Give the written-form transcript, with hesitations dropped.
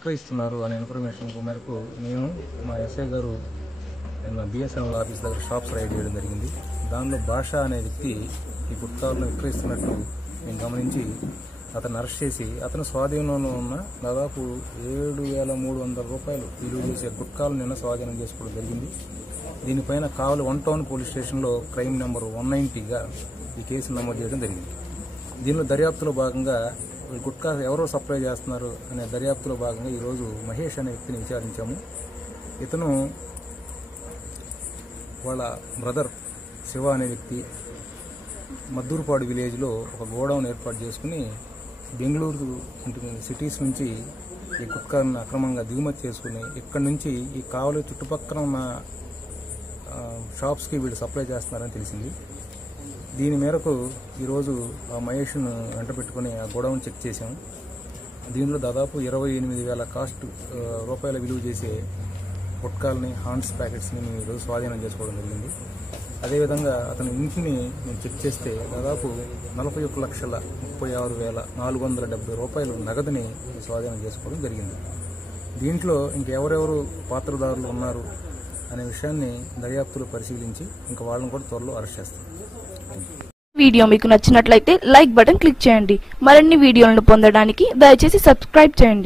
విక్రయిస్తున్నారు అనే ఇన్ఫర్మేషన్ మేరకు నేను మా ఎస్ఐ గారు బిఎస్ఎన్ఎల్ ఆఫీస్ దగ్గర షాప్స్ రైడ్ చేయడం జరిగింది. దానిలో భాష అనే వ్యక్తి ఈ గుట్కాలను విక్రయిస్తున్నట్టు నేను గమనించి అతను అరెస్ట్ చేసి అతని స్వాధీనంలో ఉన్న దాదాపు 7,300 రూపాయలు విలువ చేసే గుట్కాలు నిన్న స్వాధీనం చేసుకోవడం జరిగింది. దీనిపైన కావలి 1 టౌన్ పోలీస్ స్టేషన్లో క్రైమ్ నెంబర్ 190గా ఈ కేసు నమోదు చేయడం జరిగింది. దీనిలో దర్యాప్తులో భాగంగా గుట్కా ఎవరో సప్లై చేస్తున్నారు అనే దర్యాప్తులో భాగంగా ఈరోజు మహేష్ అనే వ్యక్తిని విచారించాము. ఇతను వాళ్ళ బ్రదర్ శివ అనే వ్యక్తి మద్దూరుపాడు విలేజ్లో ఒక గోడౌన్ ఏర్పాటు చేసుకుని బెంగళూరు సిటీస్ నుంచి ఈ గుట్కాలను అక్రమంగా దిగుమతి చేసుకుని ఇక్కడి నుంచి ఈ కావలి చుట్టుపక్కల ఉన్న షాప్స్కి వీళ్ళు సప్లై చేస్తున్నారని తెలిసింది. దీని మేరకు ఈరోజు ఆ మహేష్ను వెంట పెట్టుకుని ఆ గోడౌన్ చెక్ చేశాం. దీనిలో దాదాపు 28,000 కాస్ట్ రూపాయల విలువ చేసే గుట్కాలని హాన్స్ ప్యాకెట్స్ని మేము ఈరోజు స్వాధీనం చేసుకోవడం జరిగింది. అదేవిధంగా అతని ఇంటిని మేము చెక్ చేస్తే దాదాపు 41,36,470 రూపాయలు నగదుని స్వాధీనం చేసుకోవడం జరిగింది. దీంట్లో ఇంకెవరెవరు పాత్రదారులు ఉన్నారు అనే విషయాన్ని దర్యాప్తులో పరిశీలించి ఇంకా వాళ్ళని కూడా త్వరలో అరెస్ట్ చేస్తాం. వీడియో మీకు నచ్చినట్లయితే లైక్ బటన్ క్లిక్ చేయండి. మరిన్ని వీడియోలను పొందడానికి దయచేసి సబ్స్క్రైబ్ చేయండి.